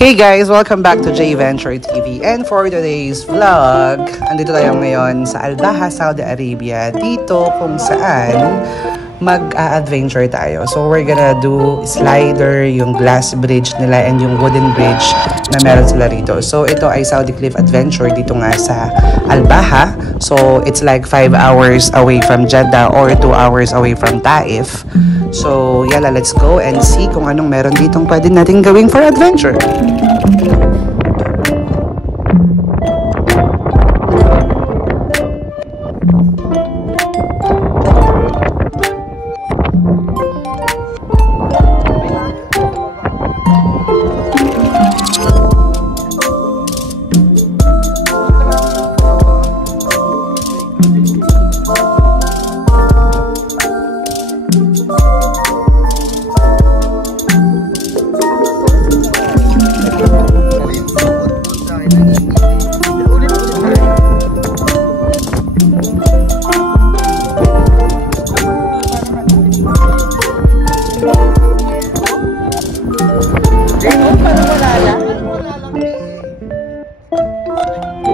Hey guys! Welcome back to J Venture TV. And for today's vlog, andito tayo ngayon sa Al-Baha, Saudi Arabia. Dito kung saan mag-adventure tayo. So we're gonna do slider, yung glass bridge nila and yung wooden bridge na meron sila rito. So ito ay Saudi Cliff Adventure dito nga sa Al-Baha. So it's like 5 hours away from Jeddah or 2 hours away from Taif. So yala, let's go and see kung anong meron ditong pwede natin gawing for adventure.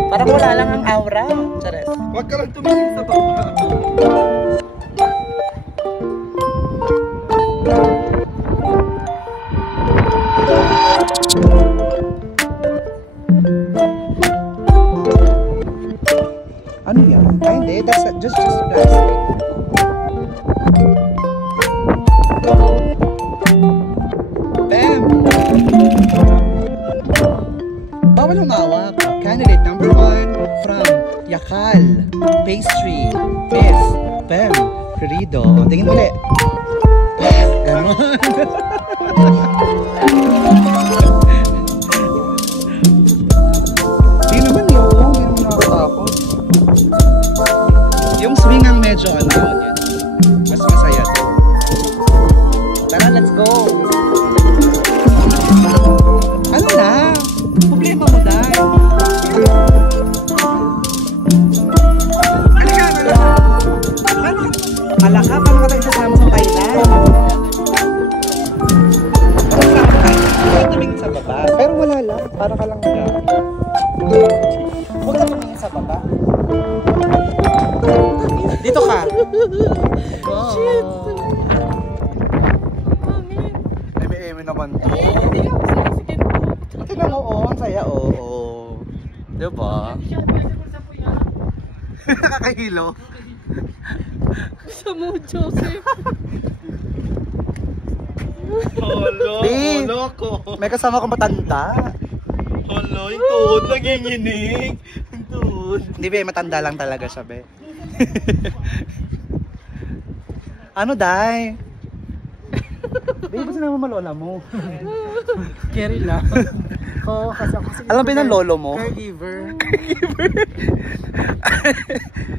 Parang wala lang ang aura. Chares. Huwag ka lang tumingin sa baba. Ano yan? Ay, hindi. That's just plastic. Bam! Bawal humawak. Candidate number 1 from Yakal Pastry Miss Bam Querido. O, tingin ulit. Ganon. Di naman yun. Di naman nakatakot. Yung swing ang medyo ano yun. Mas masaya to. Tara, let's go. Ano na? Problema mo dahil. Alaka, paano ka tayo sasama sa Thailand? Huwag tumingin sa baba. Pero wala lang. Para ka lang na. Huwag ka tumingin sa baba. Dito ka. Wow. Shit. Eme-eme naman to. Tingnan mo, oo. Ang saya, oo. Diba? Kakahilo. Gusto mo, Joseph? Holo ko. May kasama kong matanda. Holo, yung tuhod nanginginig. Yung tuhod. Hindi be, matanda lang talaga siya be. Ano dai? Be, ba sinabi mo malola mo? Carry lang. Oo, kasi ako. Alam ba ng lolo mo? Caregiver.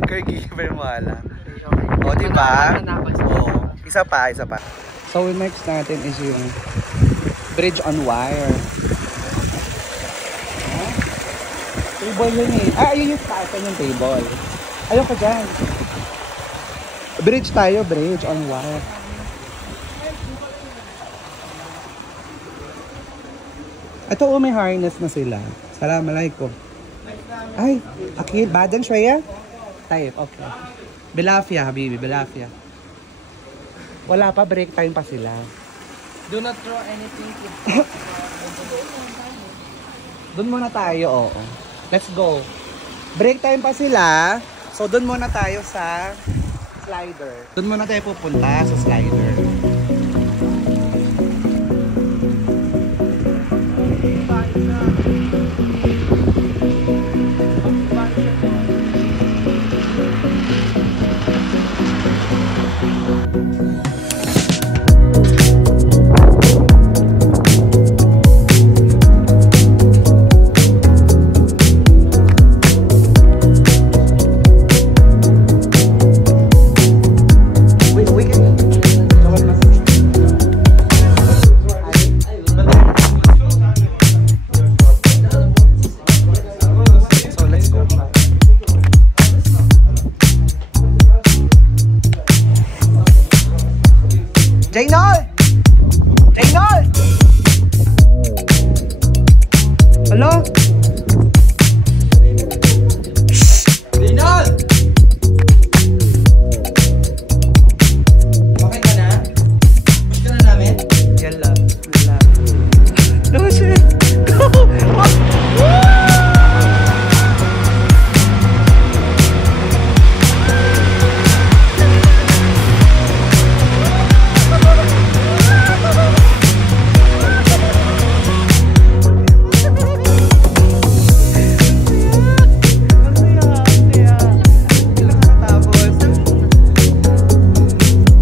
Caregiver mo ala. O, diba? Oo. Isa pa. So, next natin is yung bridge on wire. Table yun eh. Ah, ayun yung station yung table. Ayun ka dyan. Bridge tayo, bridge on wire. Ito may harness na sila. Assalamualaikum. Ay, akil, badan shwaya? Tayo, okay. Belafia, habibi, Belafia. Wala pa, break time pa sila. Do not throw anything. Doon muna tayo, oo. Let's go. Break time pa sila. So, doon muna tayo sa slider. Doon muna tayo pupunta sa slider. Jaynol! Hala? Dinan! Okay ka na? Push ka na namin? Yala. Yala. No shit! Go!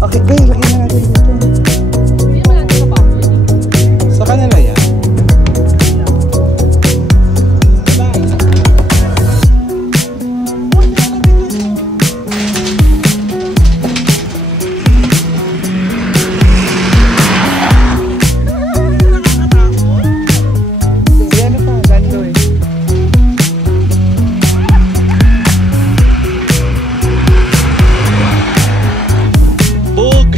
Okay, babe, lagyan na natin dito. Sa kanila yan. Yan na pa, ganito eh. Bug!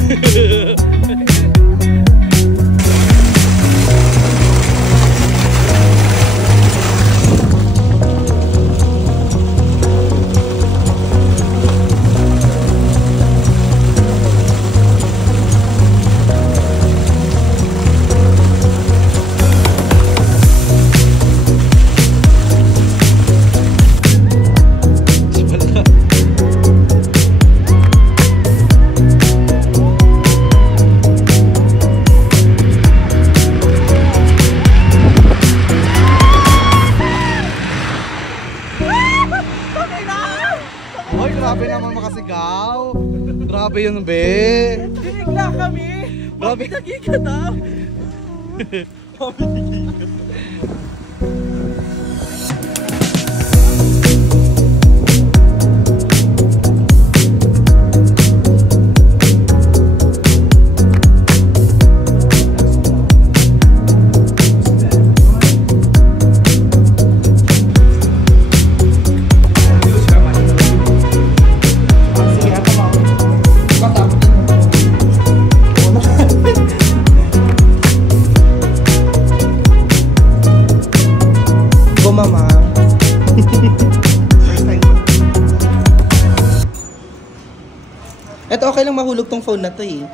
Hoy, grabe naman makasigaw. Grabe yun, be. Binigla kami! Grabe. Nagigata! Go, mama. Eto, okay lang mahulog tong phone na to eh.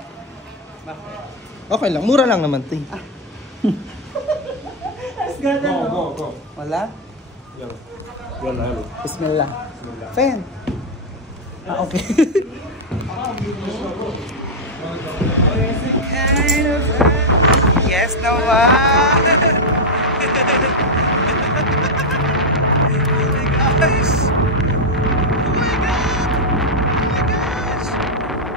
Okay lang, mura lang naman to eh. Go. Wala? Wala. Bismillah. Fan. Ah, okay. Yes naman! Oh my gosh! Oh my God! Oh my gosh!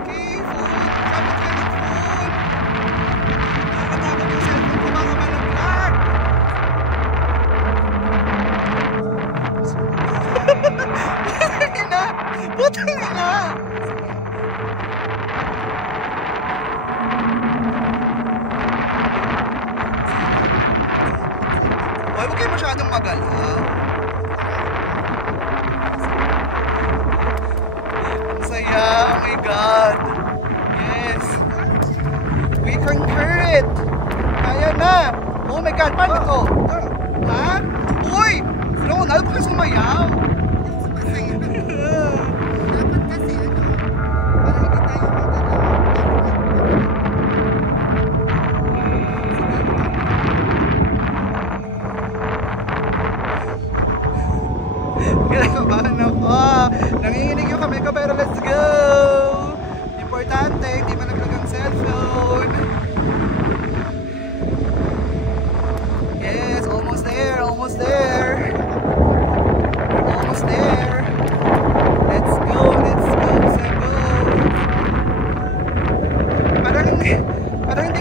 Okay, phone! Kapit ka ng phone! Nakakatakot yung cellphone ko mga malaglag! Putang ina! Putang ina! Hoy, huwag kayo masyadong magalaw. Ang saya, oh my God. Yes. We conquer it. Kaya na. Oh my God, paano to? Ha? Uy! Ron, alam mo kayo sumayaw? Dapat kasi para hindi tayo Kinakabahan ako. Nanginginig yung kamay ko pero let's go! Importante, hindi malaglag ang cellphone. Yes, almost there, almost there. Almost there. Let's go, Cebu. Parang hindi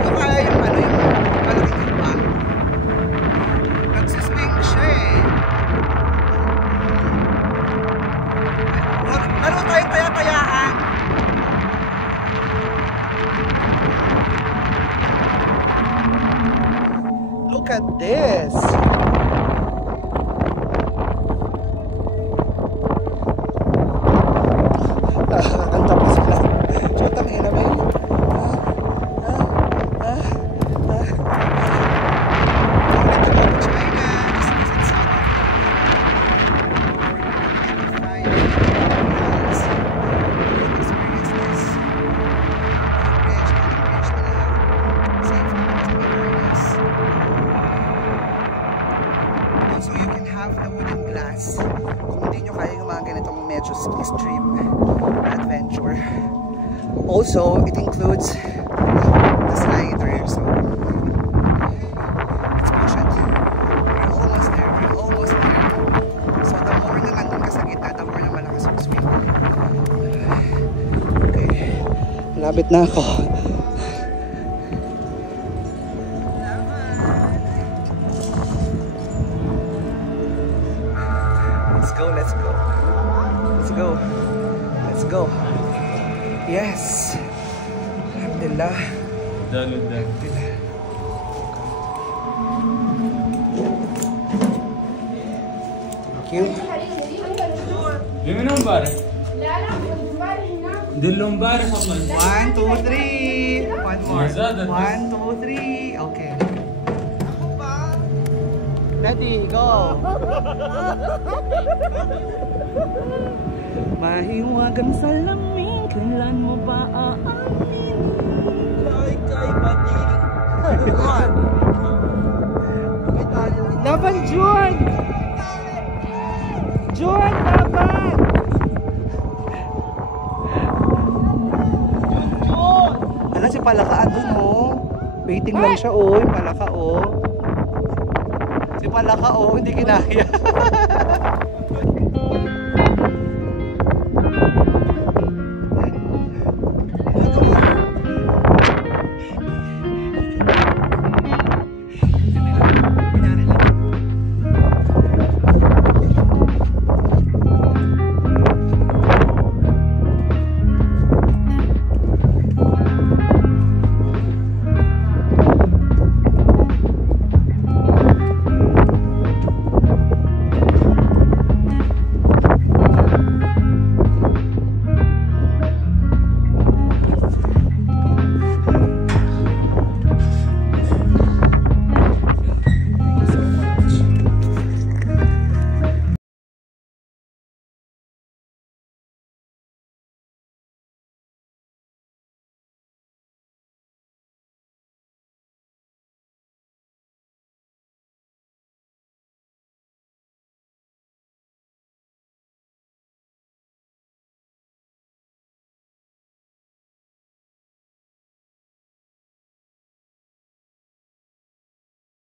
ko kaya yung ano, yung malaking iba. Nagsiswing siya eh. Ano tayo taya-tayaan? Look at this. Nakakakanta pa sila. Chotang ina ba yun? I wanted to go to China. Also, it includes the slider. So, let's push it. We're almost there. We're almost there. So, the more na nandun ka sa gitna, the more na malakas ang swing. Okay. Malapit na ako. Let's go, let's go. Let's go. Let's go. Yes. Alhamdulillah. Alhamdulillah. Thank you. Limin ang bar. Dilong bar ka man. 1, 2, 3. One more. 1, 2, 3. Okay. Ready, go. Mahiwagang salamin, kailan mo ba aaminin? Kay bating. Laban, Jun! Jun, laban! Ala, si Palaka andun, oh. Waiting lang siya, oh. Yung Palaka, oh. Si Palaka, oh. Hindi kinaya.